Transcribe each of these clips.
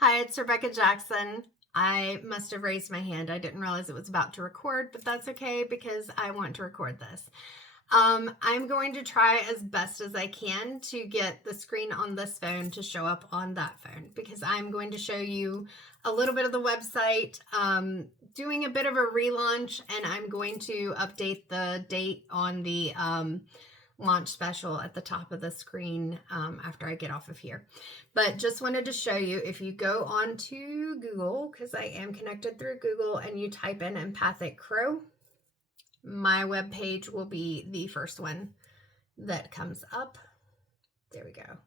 Hi, it's Rebecca Jackson. I must have raised my hand. I didn't realize it was about to record, but that's okay because I want to record this. I'm going to try as best as I can to get the screen on this phone to show up on that phone because I'm going to show you a little bit of the website, doing a bit of a relaunch, and I'm going to update the date on the launch special at the top of the screen after I get off of here. But just wanted to show you, if you go on to Google, because I am connected through Google, and you type in Empathic Crow, my web page will be the first one that comes up. There we go.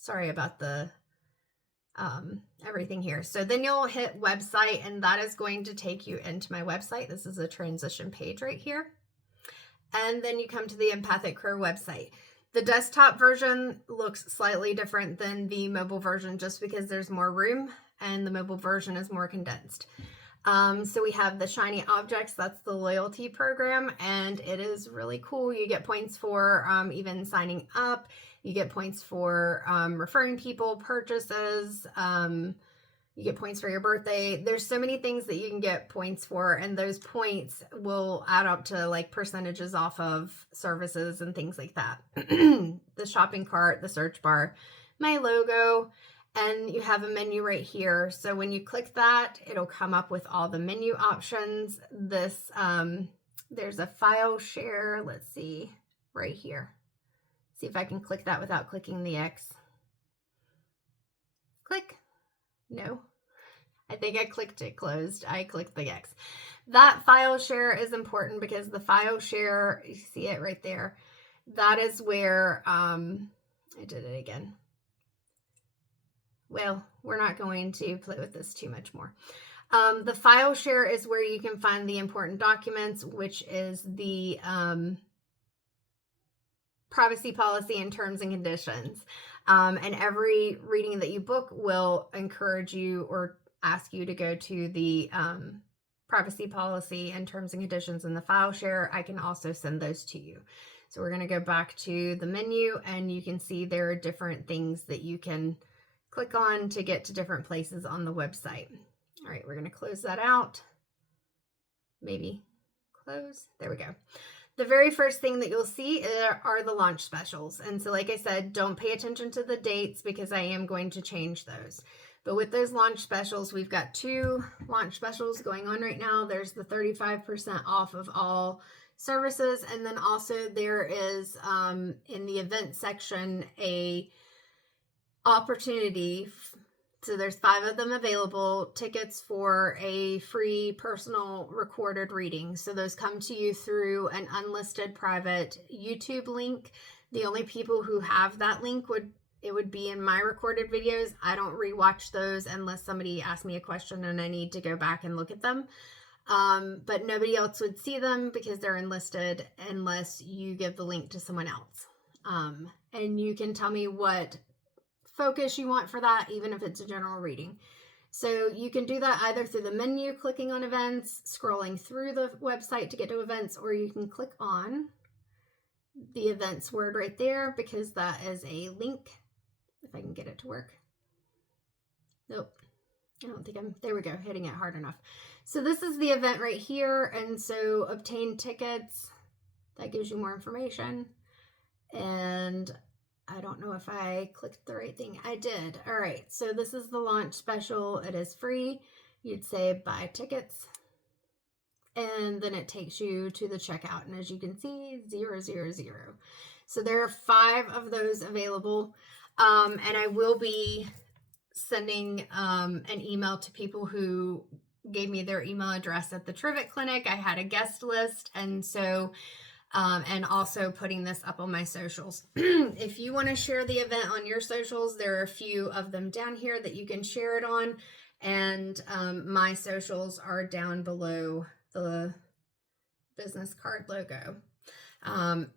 Sorry about the everything here. So then you'll hit website, and that is going to take you into my website. This is a transition page right here. And then you come to the Empathic Crow website. The desktop version looks slightly different than the mobile version just because there's more room and the mobile version is more condensed. So we have the Shiny Objects, that's the loyalty program, and it is really cool. You get points for even signing up. You get points for referring people, purchases. You get points for your birthday. There's so many things that you can get points for, and those points will add up to like percentages off of services and things like that. The shopping cart, the search bar, my logo, and you have a menu right here. So when you click that, it'll come up with all the menu options. There's a file share. Let's see, right here. See if I can click that without clicking the X. Click. No, I think I clicked it closed. I clicked the X. That file share is important because the file share, you see it right there. That is where, I did it again. Well, we're not going to play with this too much more. The file share is where you can find the important documents, which is the privacy policy and terms and conditions. And every reading that you book will encourage you or ask you to go to the privacy policy and terms and conditions in the file share. I can also send those to you. So we're going to go back to the menu, and you can see there are different things that you can click on to get to different places on the website. All right, we're going to close that out. Maybe close. There we go. The very first thing that you'll see are the launch specials. And so like I said, don't pay attention to the dates because I am going to change those. But with those launch specials, we've got 2 launch specials going on right now. There's the 35% off of all services. And then also there is in the event section a opportunity. So there's 5 of them available, tickets for a free personal recorded reading. So those come to you through an unlisted private YouTube link. The only people who have that link would be in my recorded videos. I don't rewatch those unless somebody asks me a question and I need to go back and look at them. But nobody else would see them because they're enlisted unless you give the link to someone else. And you can tell me what focus you want for that, even if it's a general reading. So you can do that either through the menu, clicking on events, scrolling through the website to get to events, or you can click on the events word right there because that is a link. If I can get it to work. Nope. I don't think there we go, hitting it hard enough. So this is the event right here. And so obtain tickets, that gives you more information. And I don't know if I clicked the right thing. I did. All right. So this is the launch special. It is free. You'd say buy tickets. And then it takes you to the checkout. And as you can see, 000. So there are 5 of those available. And I will be sending an email to people who gave me their email address at the Trivet Clinic. I had a guest list. And so and also putting this up on my socials. If you want to share the event on your socials, there are a few of them down here that you can share it on. And my socials are down below the business card logo.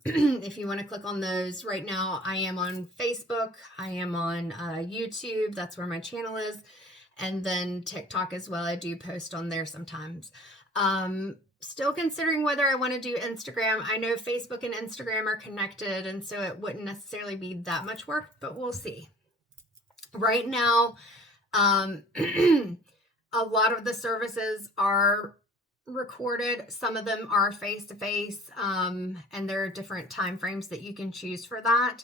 If you want to click on those, right now I am on Facebook. I am on YouTube. That's where my channel is. And then TikTok as well. I do post on there sometimes. Still considering whether I want to do Instagram. I know Facebook and Instagram are connected, and so it wouldn't necessarily be that much work, but we'll see. Right now, Um, a lot of the services are recorded. Some of them are face to face, and there are different time frames that you can choose for that.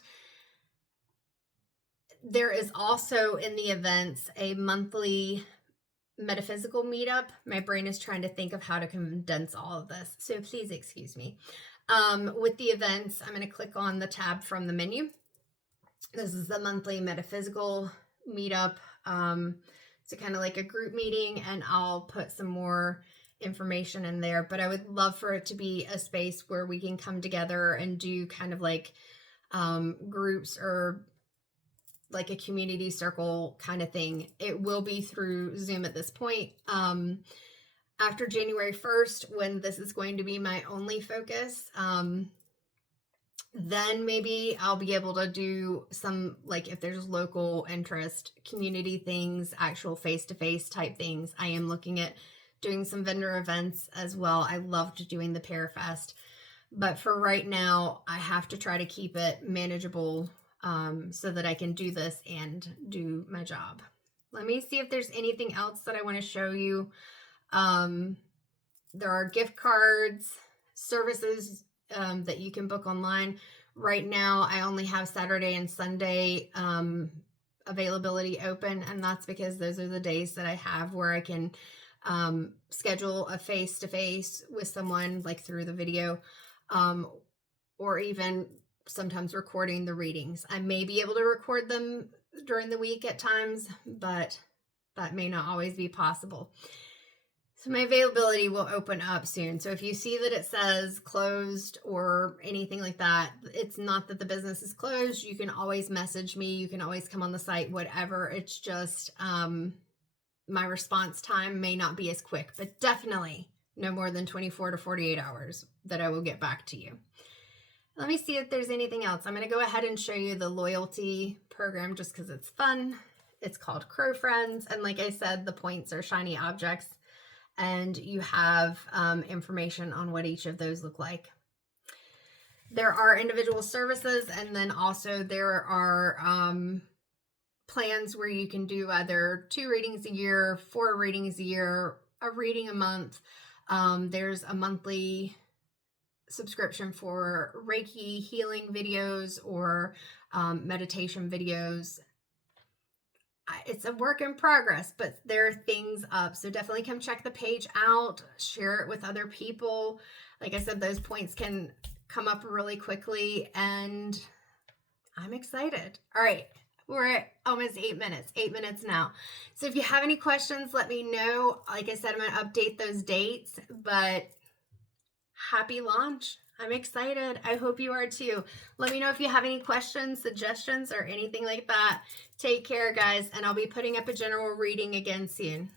There is also in the events a monthly metaphysical meetup. My brain is trying to think of how to condense all of this, so please excuse me. With the events, I'm going to click on the tab from the menu. This is the monthly metaphysical meetup. So kind of like a group meeting, and I'll put some more information in there, but I would love for it to be a space where we can come together and do kind of like groups or like a community circle kind of thing. It will be through Zoom at this point. After January 1st, when this is going to be my only focus, then maybe I'll be able to do some, like if there's local interest, community things, actual face-to-face type things. I am looking at doing some vendor events as well. I loved doing the Parafest, but for right now, I have to try to keep it manageable so that I can do this and do my job. Let me see if there's anything else that I want to show you. There are gift cards, services that you can book online. Right now, I only have Saturday and Sunday availability open, and that's because those are the days that I have where I can schedule a face-to-face with someone, like through the video, or even sometimes recording the readings. I may be able to record them during the week at times, but that may not always be possible. So my availability will open up soon. So if you see that it says closed or anything like that, it's not that the business is closed. You can always message me. You can always come on the site, whatever. It's just my response time may not be as quick, but definitely no more than 24 to 48 hours that I will get back to you. Let me see if there's anything else. I'm going to go ahead and show you the loyalty program just because it's fun. It's called Crow Friends. And like I said, the points are shiny objects. And you have information on what each of those look like. There are individual services, and then also there are plans where you can do either 2 readings a year, 4 readings a year, a reading a month. There's a monthly subscription for Reiki healing videos or meditation videos. It's a work in progress, but there are things up. So definitely come check the page out, share it with other people. Like I said, those points can come up really quickly, and I'm excited. All right. We're at almost 8 minutes, 8 minutes now. So if you have any questions, let me know. Like I said, I'm going to update those dates, but happy launch. I'm excited. I hope you are too. Let me know if you have any questions, suggestions, or anything like that. Take care, guys, and I'll be putting up a general reading again soon.